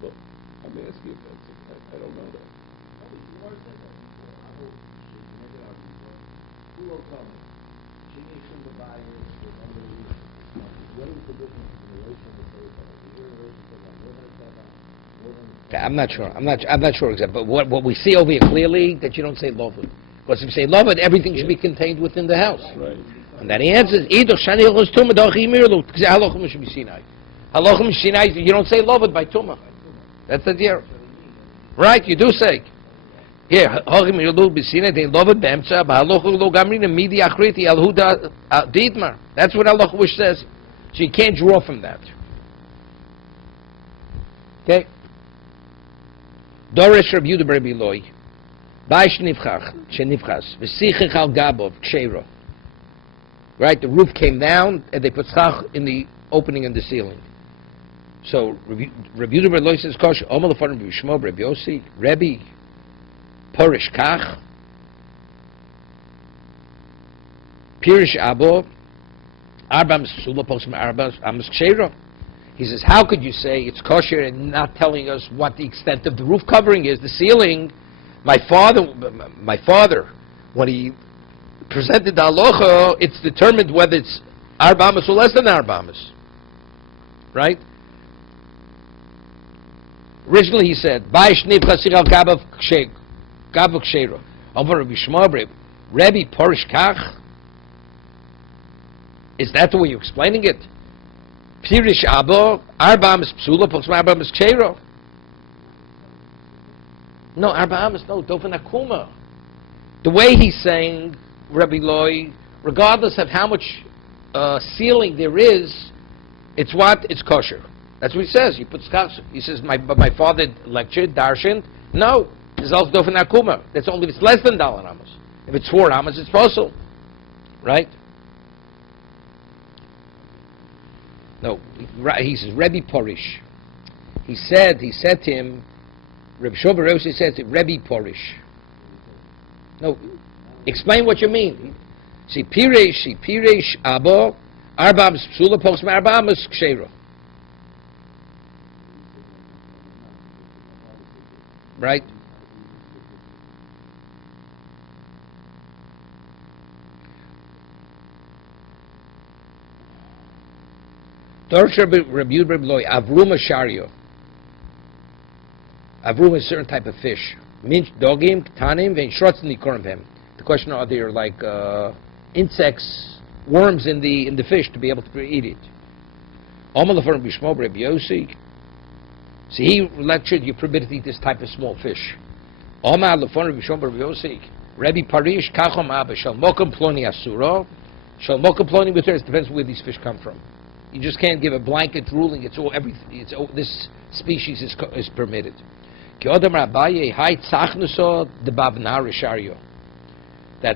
Well, I'm asking if that's... I don't know that. I'm not sure. I'm not sure exactly. But what we see over here clearly that you don't say lovud, because if you say lovud, everything should be contained within the house. Right. And then he answers, "Idoch shani ochos tumah doch imirlu." Because halachim should be sinai. Halachim sinai. You don't say lovud by tumah. That's the deal. Right? You do say. Here, halachim imirlu b'sinai. They lovud b'emtza. B'halachim lo gamrin midi achriti al huda didmar. That's what halachim says. So you can't draw from that. Okay. Dorish Rabbi Yehuda Rabbi Eloi, Baish Nivchas, V'sichich al Gabov, Ksheiro. Right, the roof came down, and they put schach in the opening in the ceiling. So Rabbi Yehuda Rabbi Eloi says, Kosh, Omer Lefarim Rabbi Shmo, Rabbi Yossi, Rebbe, Porish Kach, Pirish Abo, Arba Mesula, Posma Arba Amas Ksheiro. He says, how could you say it's kosher and not telling us what the extent of the roof covering is, the ceiling? My father, when he presented the halacha, it's determined whether it's arbamas or less than arbamas. Right? Originally he said, Ba'ishniv chasir al gabav ksheiro. Over Rabbi Shmo, Rebbe Porish Kach. Is that the way you're explaining it? Pirish Abo, Arbamas Psula, Posma Arbamas Ksheiro. No, Arbamas, no, Dofen Akuma. The way he's saying, Rabbi Loi, regardless of how much ceiling there is, it's what? It's kosher. That's what he says. He puts kosher. He says, my father lectured, darshan. No, it's also Dofen Akuma. That's only if it's less than Dalan Amos. If it's 4 Amos, it's possible. Right? No, he says Rebbe Porish. He said to him, Reb Shover Roshi said to Rebbe Porish. No, Explain what you mean. See, piresh, abo, arba'am psula posma, arba'am kshera. Right? Dorsh Rabbi Loi, Avruma Shario. Avruma is a certain type of fish. Minch, dogim, ktanim, vein shrotzen nikorim. The question, are there like insects, worms in the fish to be able to eat it? Omalafar Bishmo Rabbi Yossi. See, he lectured you permitted to eat this type of small fish. Omalafar Bishmo Rabbi Yossi. Rabbi Parish Kachom Abba Shalmokim Ploni Asuro. Shalmokim Ploni B'Teres. Depends where these fish come from. You just can't give a blanket ruling. It's all everything. It's all, this species is permitted. That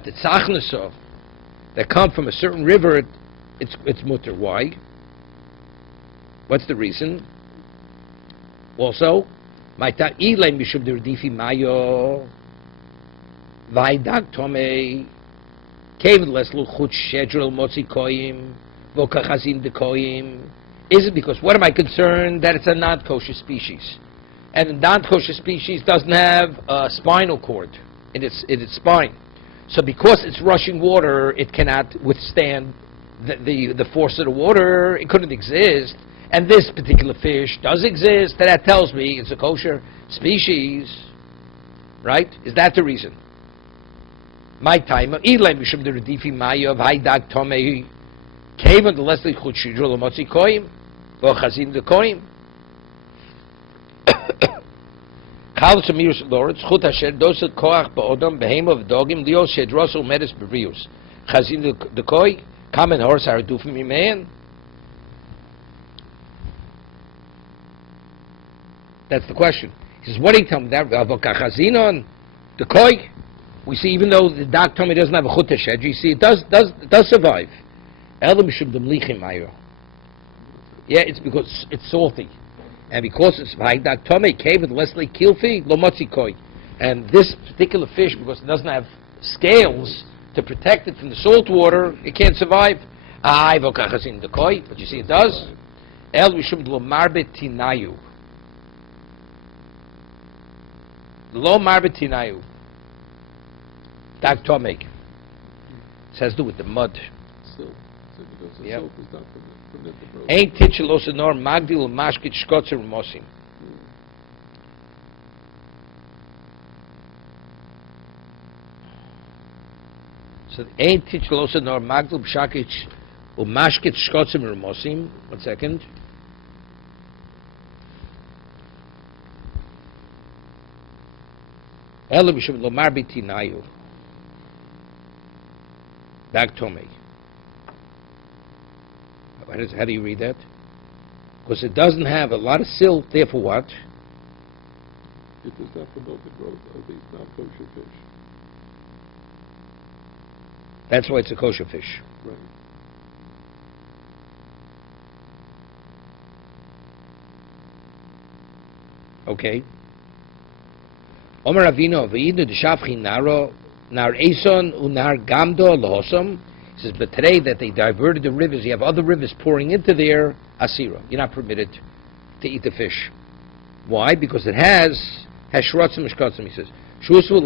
the tzachnuso that come from a certain river, it's mutter. Why? What's the reason? Also, mishum derdifi mayo vaydak tomei kevin leslu chut shedrel motzi koyim. Is it because, what am I concerned, that it's a non-kosher species? And a non-kosher species doesn't have a spinal cord in its spine. So because it's rushing water, it cannot withstand the force of the water, it couldn't exist. And this particular fish does exist, and that tells me it's a kosher species. Right? Is that the reason? My time, Kaven the Leslie Chutshidrul Motzi Koim, Vochazim the Koim. Kal Samirus Lawrence, Chut Asher Dosa Koach Baodam, Behem of Dogim, Leos Shedrosu Medis Berius. Chazim the Koi, Kamen Horse Aradufim Imean. That's the question. He says, what do you tell me that? Vokachazinon, the Koi. We see, even though the Dak Tommy doesn't have a Chut Asher, you see, it does survive. Yeah, it's because it's salty, and because it's Vaydak Tomei cave with Leslie Kilfi Lomotzi Koi, and this particular fish, because it doesn't have scales to protect it from the salt water, it can't survive. In the koi, but you see it does. El Mishum Lomarbet Tinayu. Lo Marbet Tinayu. Dak Tomei. It has to do with the mud. Yep. Ain't tichelos nor magdil mashkit shkotzer mosim. So ain't tichelos nor magdil shakit umashkit shkotzer mosim. 1 second. Elo b'shem lomar b'tinayu. Back to me. How do you read that? Because it doesn't have a lot of silt, therefore what? It does not promote the growth of these non-kosher fish. That's why it's a kosher fish. Right. Okay. Omer Avino v'idnu d'shavchi naro nar eson unar gamdo lohosam. He says, but today that they diverted the rivers, you have other rivers pouring into there, asira. You're not permitted to eat the fish. Why? Because it has shrotzim shkotzim. He says, shusu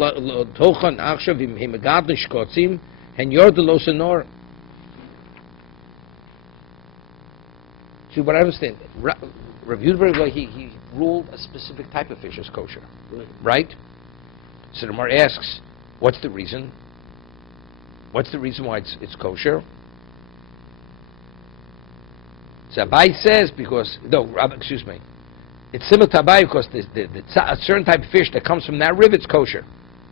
tochan achshav im himagad shkotzim and yor de losanor. See, what I understand, reviewed very well, he ruled a specific type of fish as kosher. Right? So the Gemara asks, what's the reason? What's the reason why it's kosher? So Abai says because, it's similar to Abai because a certain type of fish that comes from that river, it's kosher.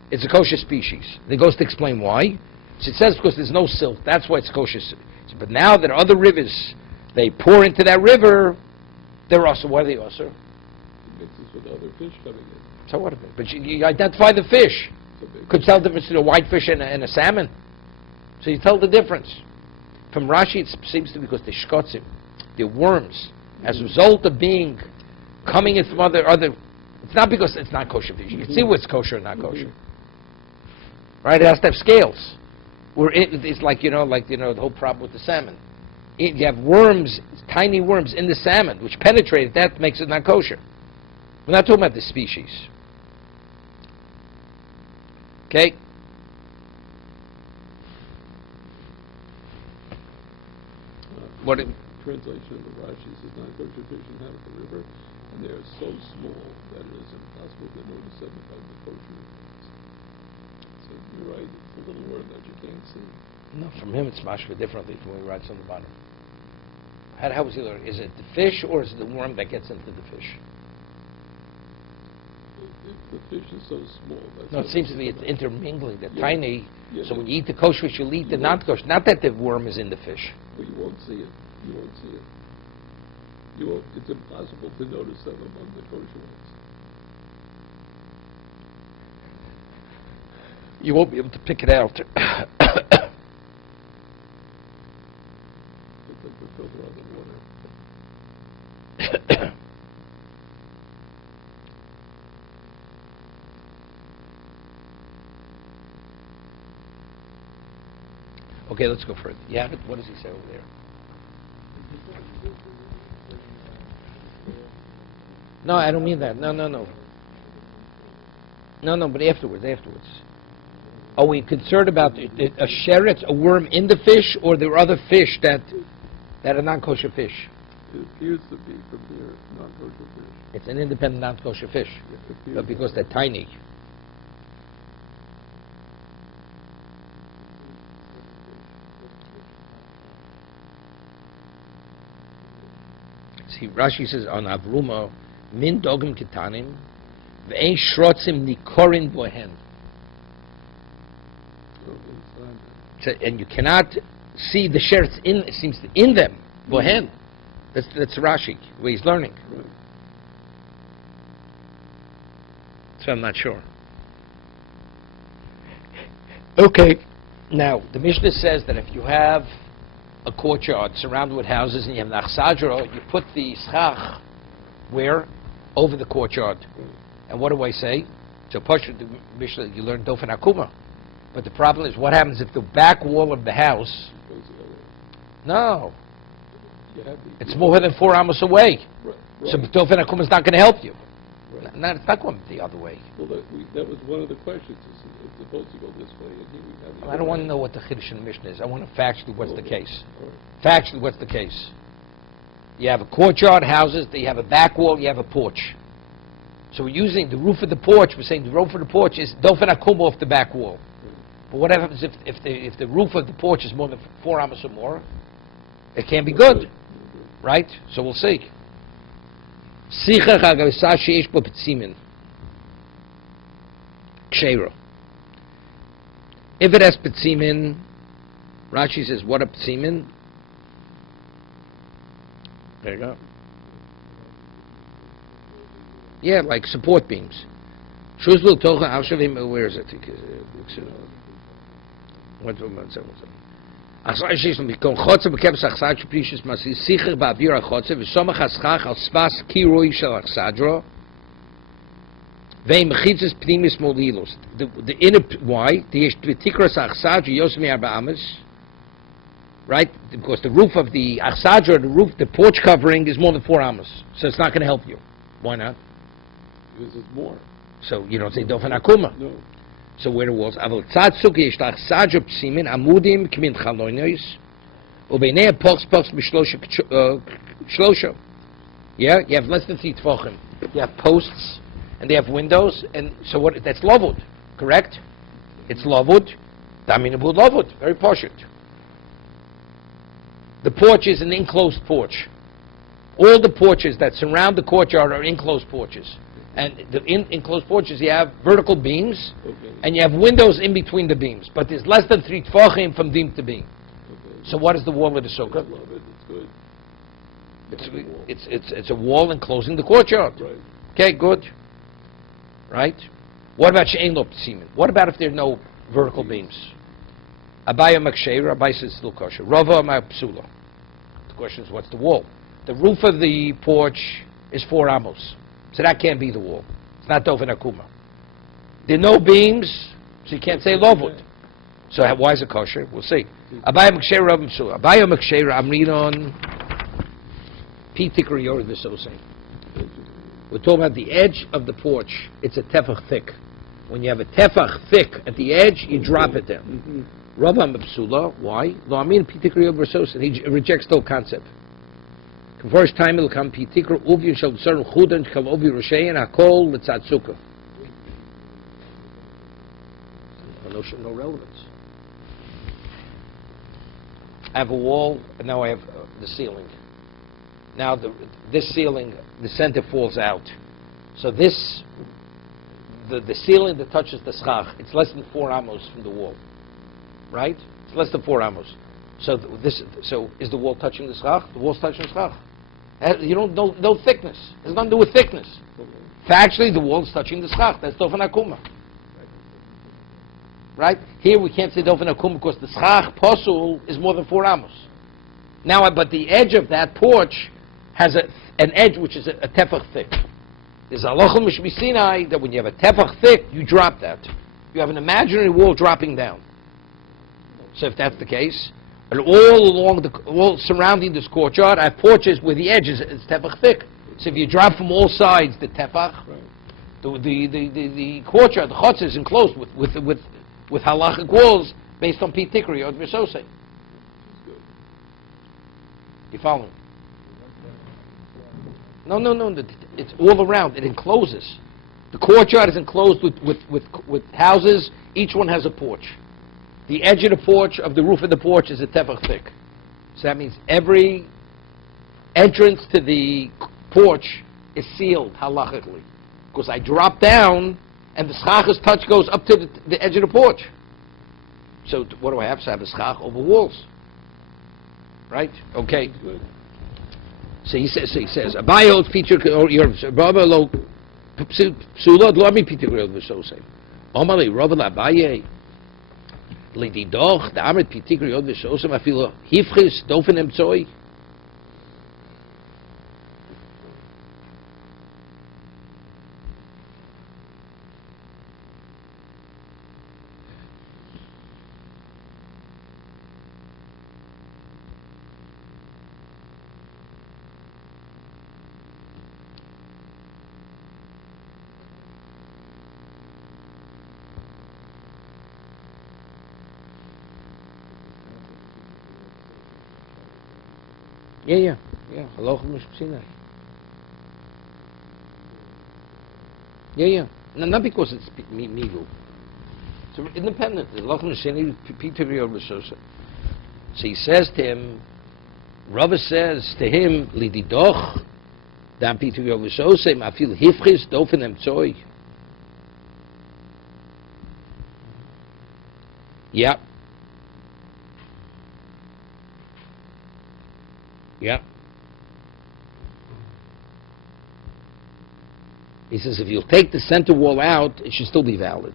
It's a kosher species. And he goes to explain why. So it says because there's no silt, that's why it's kosher. But now that other rivers, they pour into that river, they're also, why are they also? It mixes with other fish coming in. So what? But you identify the fish. Could tell the difference between a white fish and a salmon. So you tell the difference. From Rashi, it seems to be because they're shkotzim, they're worms, as a result of coming in from other. It's not because it's not kosher fish. You can see what's kosher and not kosher. right? It has to have scales. It's like the whole problem with the salmon. You have worms, tiny worms in the salmon, which penetrate. That makes it not kosher. We're not talking about the species. Okay. What? Translation of the Rashi says non-kosher fish inhabit the river, and they are so small that it is impossible to notice them by the kosher. So you're right, it's a little worm that you can't see. No, from him it's mashma differently from when he writes on the bottom. How was he learning? Is it the fish or is it the worm that gets into the fish? If the fish is so small. No, it seems to be it's intermingling. They're tiny. Yeah, So when you eat the kosher fish, you'll eat the non-kosher. Not that the worm is in the fish. But you won't see it. You won't see it. It's impossible to notice them among the kosher ones. You won't be able to pick it out. It's like the filter on the water. Okay, let's go further. You have it? What does he say over there? No, I don't mean that. No, but afterwards. Are we concerned about a sheretz, a worm in the fish, or there are other fish that are non-kosher fish? It appears to be from here non-kosher fish. It's an independent non-kosher fish, but because they're tiny. See, Rashi says on Avruma, min dogim ketanim, ve'ein shrotzim nikorin bohen. So, and you cannot see the sheretz in them, bohen. That's Rashi, where he's learning. Right. So I'm not sure. Okay, now the Mishnah says that if you have a courtyard surrounded with houses and you have nachsadro, you put the schach where? Over the courtyard. And what do I say? So Pashut, the Mishnah, you learn Dofen Akuma. But the problem is, what happens if the back wall of the house... No. It's more than 4 amos away. Right. So Dofen Akuma is not going to help you. Right. It's not going the other way. Well, that was one of the questions. It's supposed to go this way. And here we have I don't want to know what the Chiddush in the Mishnah is. I want to factually what's the case. Right. Factually, what's the case? You have a courtyard, houses, you have a back wall, you have a porch. So we're using the roof of the porch. We're saying the roof of the porch is Dofen Akuma off the back wall. But what happens if the roof of the porch is more than 4 amos or more? It can't be good, right? So we'll see. If it has petzimin, Rashi says, what a petzimin? There you go. Yeah, like support beams. Where is it? What the inner, why? Right? Because the roof of the achsadra, the porch covering is more than 4 amos. So it's not going to help you. Why not? Because it's more. So you don't say Dofen Akuma. No. So where the walls? Aval tzad suki yesh achsadra psimin amudim k'min chalonos u'beinei pochs b'shlosha. Yeah? You have less than 3 tefachim. You have posts. And they have windows, and so what? That's lavud, correct? It's lavud. Daminabud lavud, very poshut. The porch is an enclosed porch. All the porches that surround the courtyard are enclosed porches. And the enclosed porches, you have vertical beams, and you have windows in between the beams. But there's less than 3 tefachim from beam to beam. So what is the wall of the sukkah? I love it. It's good. It's a wall enclosing the courtyard. Right. Okay, good. Right? What about she'ein lo psimin? What about if there are no vertical beams? Abaya maksheir, Abai says still kosher. Rava ma psula. The question is, what's the wall? The roof of the porch is 4 amos. So that can't be the wall. It's not Dofen Akuma. There are no beams, So you can't say lovud. So why is it kosher? We'll see. Abaya Mekshera Rav Msula. Abaya Mekshera Amrinon Pitikri Yor V'Sosei. We're talking about the edge of the porch. It's a tefach thick. When you have a tefach thick at the edge, you drop it down. Rav Mepsula. Why? Lo Amin Pitikri Yor V'Sosei. He rejects the whole concept. The first time it'll come Pitikri Uvi Shal Tzarun Chudan Shal Uvi Roshein Hakol L'Tzad Sukkah. No relevance. I have a wall, and now I have the ceiling. Now this ceiling, the center falls out. So the ceiling that touches the schach, it's less than 4 amos from the wall, right? It's less than 4 amos. So is the wall touching the schach? The wall's touching the schach. You don't no thickness. It has nothing to do with thickness. Factually, the wall is touching the schach. That's dofen akuma. Right? Here we can't say dofen akum because the schach posul is more than 4 amos. Now, but the edge of that porch has an edge which is a tefach thick. There's halachah mishmisinai that when you have a tefach thick, you drop that. You have an imaginary wall dropping down. So if that's the case, and all surrounding this courtyard, I have porches where the edge is tefach thick. So if you drop from all sides the tefach, the courtyard, the chutz is enclosed with halachic walls based on pitikri or v'sosei. You follow? No. It's all around. It encloses. The courtyard is enclosed with houses. Each one has a porch. The edge of the porch, of the roof of the porch, is a tefach thick. So that means every entrance to the porch is sealed halachically. Because I drop down, and the schach's touch goes up to the edge of the porch. So what do I have? So I have a schach over walls. Right? Okay. So he says, Abaye feature your Baba lo psula lo mi Peter grilled with so say. Omali Rabba Abaye Lady Doch the Amrit Peter grilled with so I feel hifris dofen emzoi. Yeah. Halachah mishpsinai. Yeah. No, not because it's milu. It's independent. Halachah mishpsinai Peter Yorusosa. So he says to him, Rabbi says to him, Lididoch, Dan Peter Yorusosa, I feel hifris dofen emzoi. Yeah. He says if you'll take the center wall out, it should still be valid.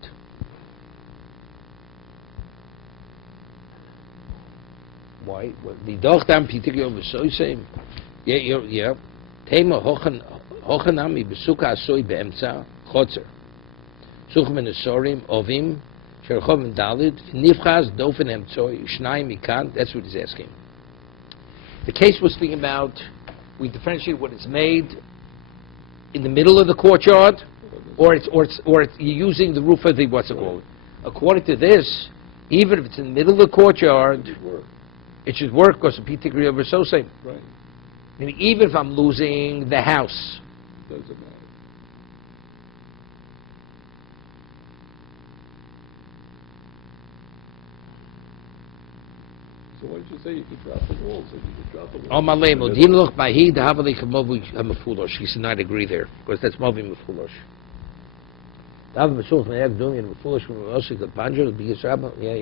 Why? The dochdam particular was so same. Yeah. Tema hochanami besuka asoi beemtza chotzer. Such menesorim ovim sherchom dalid nifchas dofen emtzoi shnai mikan. That's what he's asking. The case was thinking about, we differentiate what is made in the middle of the courtyard, or you're using the roof of the what's it called. According to this, even if it's in the middle of the courtyard, it should work because of P-degree over so same. Right. I mean, even if I'm losing the house, Doesn't matter. So why did you say you could drop the walls? If you could drop the walls. oh my label, din loch bahi the havali kamovu mafulosh. He said not agree there because that's movi mafulosh. Dav mesuch me'eg doing in mafulosh from osik the panjo the biggest rabbi. Yeah.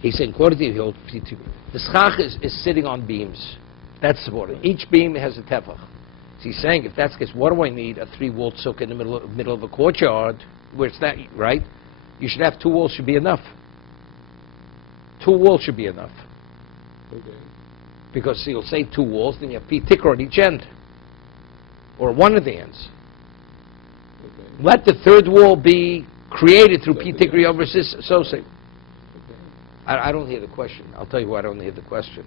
He's saying, according to the schach is sitting on beams, That's supported. Each beam has a tefach. So he's saying, if that's the case, what do I need? A 3-walled sukkah in the middle of a courtyard, where it's that, right? You should have 2 walls, should be enough. 2 walls should be enough. Okay. Because you'll say 2 walls, then you have P ticker on each end. Or one of the ends. Okay. Let the 3rd wall be created through P Something ticker else. over associate. Okay. I don't hear the question. I'll tell you why I don't hear the question.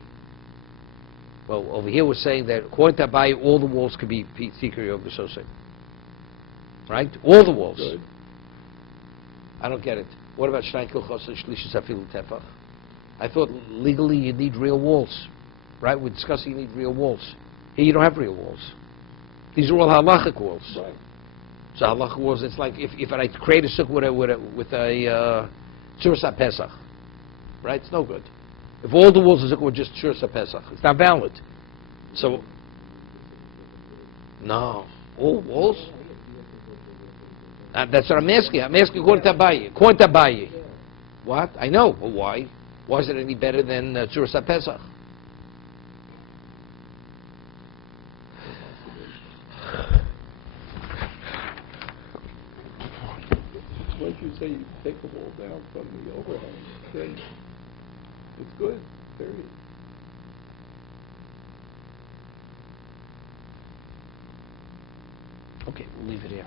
Well, over here we're saying that according to Abaye, all the walls could be P ticker over associate. Right? All the walls. Good. I don't get it. What about Shnai Kilchos Shlishis Afilu Tefach? I thought legally you need real walls. Right? We're discussing you need real walls. Here you don't have real walls. These are all halachic walls. Right. So halachic walls, it's like if I create a sukkah with a Tzuras Pesach, right? It's no good. If all the walls of sukkah were just Tzuras Pesach, it's not valid. So, no. All walls? That's what I'm asking. I'm asking according to Abaye. According to Abaye. What? I know. Well, why? Why is it any better than Tzuras Pesach? Once you say you take the wall down from the overhang, then it's good, period. Okay, we'll leave it here.